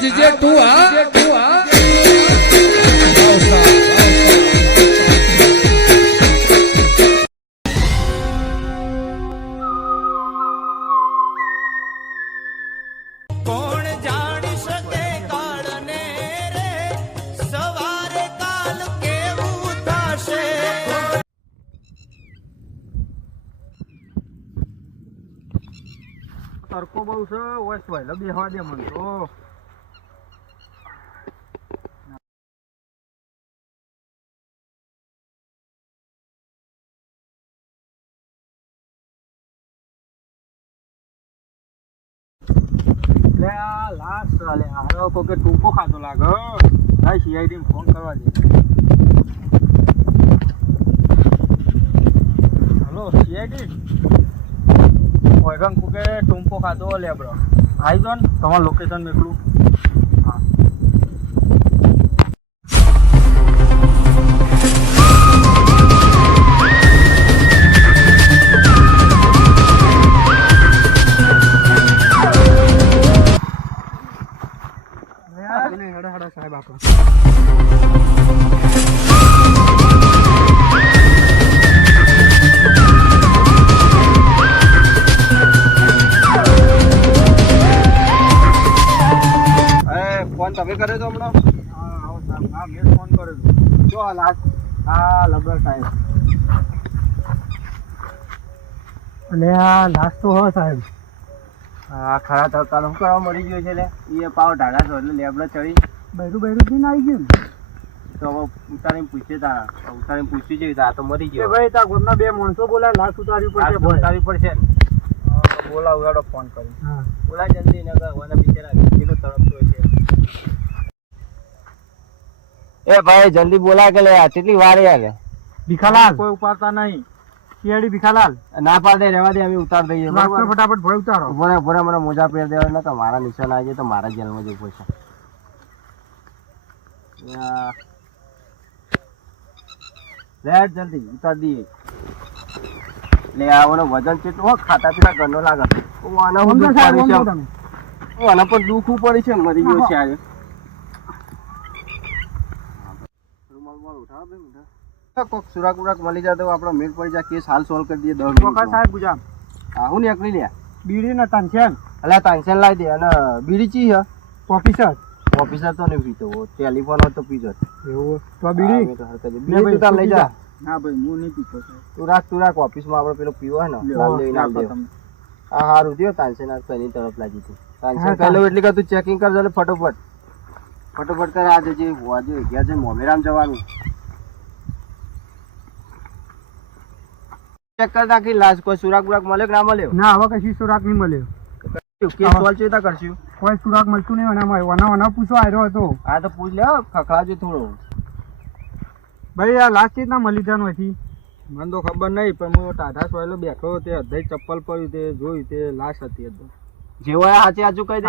GJ તું હા કોણ જાણી શકે કાળને રે સવારે કાલ કેવું થશે. તડકો બહુ છે ઓય સોયલો બેહવા દે મને તો લે આ લાસ લે આરો કોકે ટૂંકો ખાતો લાગે ભાઈ સીઆઈડી ફોન કરવા દે. હેલો સીઆઈડી ઓયગમ કોકે ટૂંકો ખાતો લે બ્રો આવી જો ને તમારું લોકેશન મેકલું. હા હડા સાહેબ આપણો ફોન તમે કર્યો તો હમણાં? હા આવો સાહેબ હા મેં ફોન કર્યો હતો. જો હાલ હા લબર સાહેબ અને આ લાસ્ટ તો હો સાહેબ હા ખરા તડકા શું કરવા મળી ગયો છે લે એ પાવ ઢાળા છો એટલે લેબડે ચડી બૈરું પીને આવી ગયું તો હવે ઉતારીને પૂછે તારા ઉતારીને પૂછી જઈએ આ તો મરી ગયો ભાઈ તાર ગોમના બે માણસો બોલાય લાશ ઉતારવી પડશે ઉતારવી પડશે ને બોલા ઉડાડો ફોન કરી હા બોલા જલ્દી ને ઓના બિચારા કેટલો તડપતો છે. એ ભાઈ જલ્દી બોલા કે લે કેટલી વાર યાર ભીખાલાલ કોઈ ઉપાડતા નહીં કેડી ભીખાલાલ ના પાડે રહેવા દે અમે ઉતાર દઈએ ફટાફટ ભોય ઉતારો બોરે બોરે મને મોજા પહેર દેવા ને તો મારા નિશાન આવી જાય તો મારા જેલમાં જવું પડશે. લે જલ્દી ઉતાર દઈએ લે આવવાનો વજન કેટલું હો ખાતા પીતા ઘરનો લાગે આના હું દુખ પડી છે આના પર દુખ પડી છે મરી ગયો છે આજે કોક સુરાક ઉરાક મળી જાય તો આપણો મેળ પડી જાય કેસ હાલ સોલ્વ કરી દઈએ 10 મિનિટ સાહેબ ગુજામ હું નીકળી લે બીડી ને તાનસેન અલ્યા તાનસેન લાવી દે અને બીડી ચી છે ઓફિસર ઓફિસર તો નહીં પીતો ટેલિફોન હોય તો પીજો એવું તો બીડી બીડી તું લઈ જા ના ભાઈ હું નહીં પીતો તું રાખ ઓફિસમાં આપણે પેલો પીવો હે ને લાલ લઈને આવ દે હા હારું થયો તાનસેન આ કની તરફ લાગી હતી તાનસેન પહેલો એટલે કે તું ચેકિંગ કર જલે ફટોફટ કર આ જે હોવાજે ગયા છે મોમેરામ જવાનું ચેક કર નાખી લાશ કોઈ સુરાક બુરાક મળે કે ના મળ્યો ના હવે કશી સુરાક નહીં મળ્યો કેસ સોલ્વ ચેતા કરશું કોઈ સુરાક મળતું નહીં વના પૂછવા આવ્યો હતો હા તો પૂછ લે ખખડાજો થોડો ભાઈ આ લાશ ચેત ના મળી જવાનું હતી મને તો ખબર નહીં પણ હું ટાઢા સોયલો બેઠો તે અધઈ ચપ્પલ પડ્યું તે જોયું તે લાશ હતી જેવો સાચે સાચું કહી દે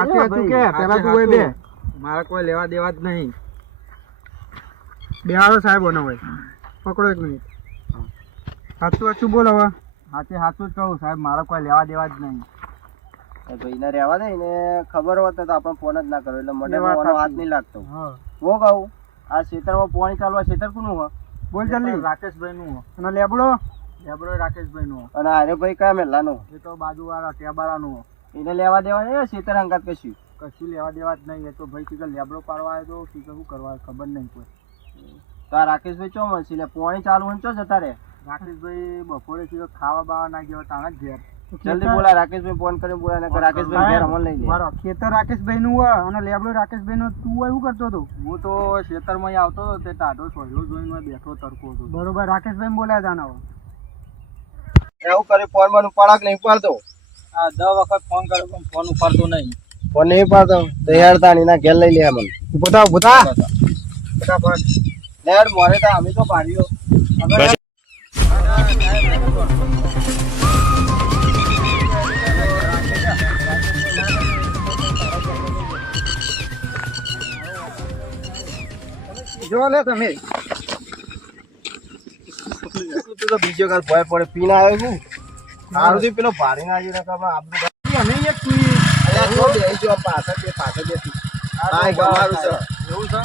પેલા તું હોય બે મારા કોઈ લેવા દેવા જ નહીં બેહાડો સાહેબ ઓનો હોય પકડો એક મિનિટ સાચું બોલ હવે સાચું જ કહું સાહેબ મારા કોઈ લેવા દેવા જ નહીં ભાઈને રહેવા દે ને ખબર હોત તો આપણે ફોન જ ના કરો એટલે મને હાથ નહીં લાગતો હું કહું આ ખેતરમાં પાણી ચાલવા ખેતર કોનું હોય બોલ જલ્દી રાકેશભાઈ નું અને લેબડો રાકેશભાઈ નું અને અરે ભાઈ કયા મેલા નો એ તો બાજુ વાળા ટેબાળા નું એને લેવા દેવા નહીં ખેતર અંગાત કશું લેવા દેવા જ નહીં એ તો ભાઈ સીધા લેબડો પાડવા આવ્યો તો સીધા શું કરવા ખબર નહીં કોઈ તો આ રાકેશભાઈ ચો મળશે એટલે પાણી ચાલુ હોય ચો જતા રે રાકેશભાઈ બપોરે સીધો ખાવા બાવા ના ગયો તાણા જ ઘેર જલ્દી બોલા રાકેશભાઈ ફોન કરીને બોલા ને રાકેશભાઈ ઘેર અમલ લઈ લે મારો ખેતર રાકેશભાઈ નું હોય અને લેબડો રાકેશભાઈ નો તું એવું કરતો હતો હું તો ખેતરમાં આવતો હતો તે ટાઢો સોયલો જોઈને બેઠો તરકો હતો બરોબર રાકેશભાઈ બોલાય જાના એવું કરે ફોન માં ઉપાડક નહીં ઉપાડતો આ 10 વખત ફોન કર્યો પણ ફોન ઉપાડતો નહીં ફોન નહીં ઉપાડતો તૈયાર તા એના ઘેર લઈ લે મને ફટાફટ લેડ મોરે તા અમે તો પાડ્યો જો લે તમે તું તો બીજો કાલ ભય પડે પીને આવ્યો છું આરુથી પેલો ભારી ના આવ્યો ને આપણે અમે એક પી અલ્યા જો બે જો પાછળ બે બાઈક અમારું છે. એવું છે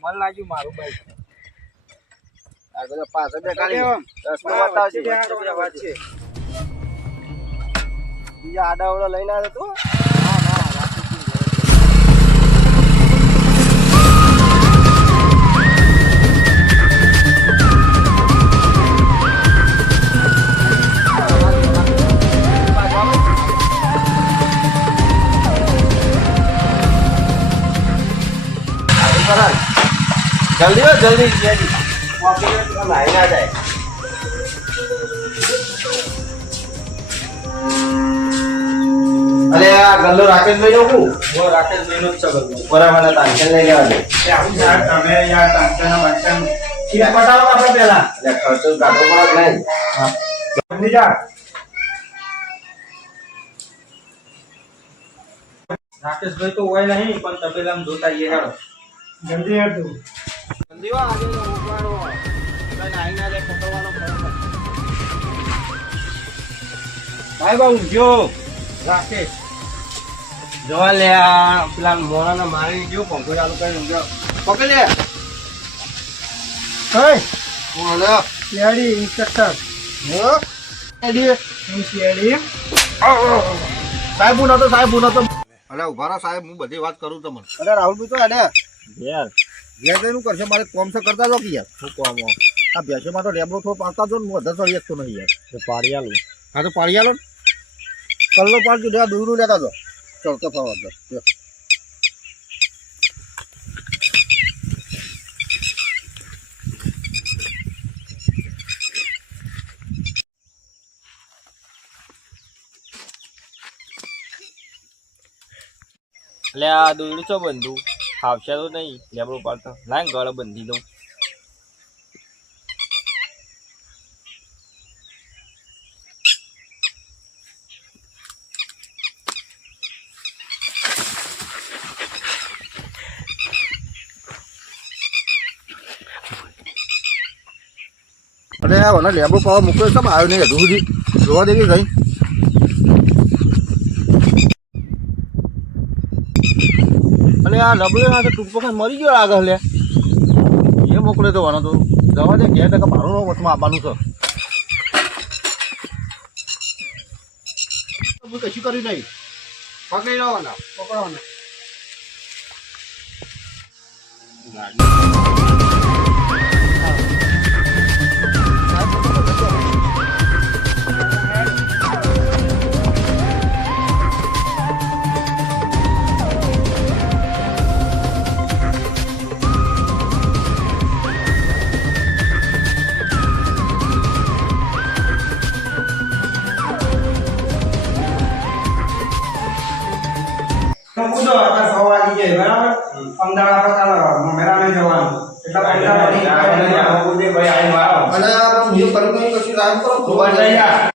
મને લાગ્યું મારું બાઈક આગળ પાછળ બેઠાડી. રસ્તો બતાવજે. બીજા આડાવડો લઈને આવ્યો તું? જલ્દી હો જલ્દી નાઈ ના જાય. અરે આ ગલ્લો રાકેશભાઈ નો હું રાકેશભાઈ નો જ છે બધું બરાબર ટાંકન લઈ લેવા દે. આવું યાર તમે યાર ટાંકના બાંકન ઠીક પટાવો આપણે પહેલા એટલે ખર્ચો કાઢવો પડે નહીં. જલ્દી જા રાકેશભાઈ તો હોય નહીં પણ તબેલામાં જોતા આવીએ હેડો જલ્દી હેડ તું જલ્દી હો આજે ઉપાડો. નાઈ ના જાય પકડવાનો ફરક. ભાઈ બાબુ જો રાકેશ જોવા લે આ પેલા મોરાના મારી ગયો પંખો ચાલુ કરી ઊંઘ્યો. પકડ લે. hey બોલો. સીઆઈડી ઇન્સ્પેક્ટર હો એડી સીઆઈડી સાહેબ હું નતો સાહેબ હું નતો. અરે ઉભા રહો સાહેબ, હું બધી વાત કરું તમને. અરે રાહુલભાઈ તો અડે યાર ઘેર જઈને શું કરશે? મારે કોમ છે કરતા જો કે યાર. શું કોમ આ ભેંસોમાં તો લેબડો થોડો પાડતા જો ને હું અધર ચડી શકતો નહીં યાર. પાડી આલું. હા તો પાડી આલો ને. કલ્લો પાડજો લેવા દૂરનું લેતા જો ચડતો થવા અંદર. એટલે આ દોરડું છો બંધુ આવશે તો નહીં લેબડું પાડતો લાઈન ગળો બંધી દઉં. અરે આ ઓલા લેબડો પાવા મૂક્યો કેમ આવ્યો નહીં હજુ સુધી? જોવા દેવી ગઈ. અરે આ લબડો ના તો ટૂંકો કઈ મરી ગયો આગળ લે. એ મોકલે તો વાનો તો જવા દે. 2% મારું વચમાં આપવાનું છે. કશું કર્યું નહીં. પકડી લેવાના. પકડવાનો પૂછો આપણે 6 વાગી જાય બરાબર અમદાવાદ આપણે મેળામાં જવાનું એટલે પૈસા અરે આ હું એ કર્યું નહીં કશું સાહેબ કરો. જોવા જઈએ